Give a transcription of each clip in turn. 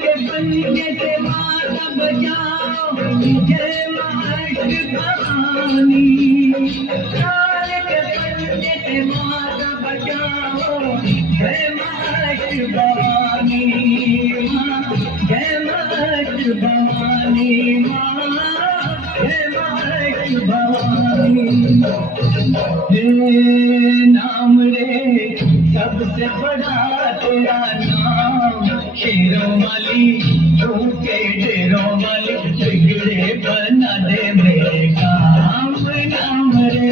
के पंजे से माता बजाओ, जय माता भवानी। ताल के पंजे से माता बजाओ, जय माता भवानी माँ, जय माता भवानी माँ, जय माता भवानी। हे नाम रे सबसे बड़ा तेरा नाम, शेरों वाली ऊंचे ढेरों वाली, बिगड़े बना दे मेरे काम। नाम रे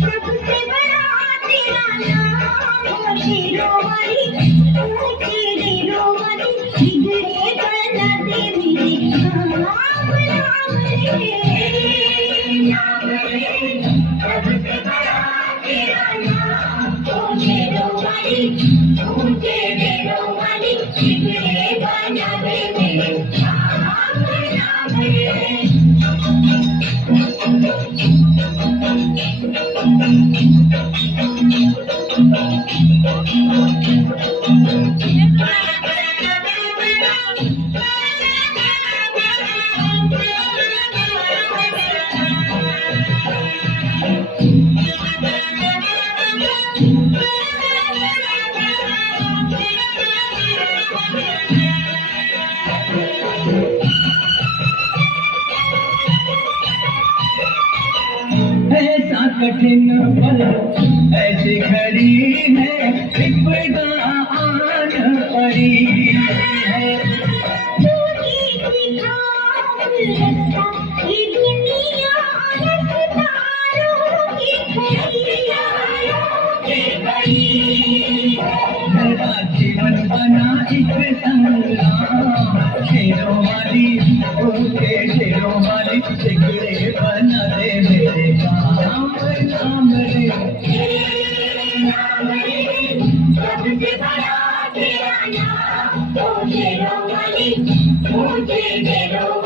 सबसे बड़ा तेरा नाम, शेरों वाली ऊंचे ढेरों वाली, बिगड़े बना दे मेरे काम। नाम रे सबसे बड़ा तेरा नाम, शेरों वाली ऊंचे ढेरों वाली, बिगड़े बना दे मेरे काम। नाम रे ऐसा कठिन पल ऐसी घड़ी है, विपदा आन पड़ी है। ये दुनिया रफ्तारों की मेरा जीवन बना एक संग्राम, शेरों वाली ऊंचे ढेरों वाली, बिगड़े बना दे मेरे काम। नाम रे नाम रे सबसे बड़ा तेरा नाम, शेरों वाली ऊंचे ढेरों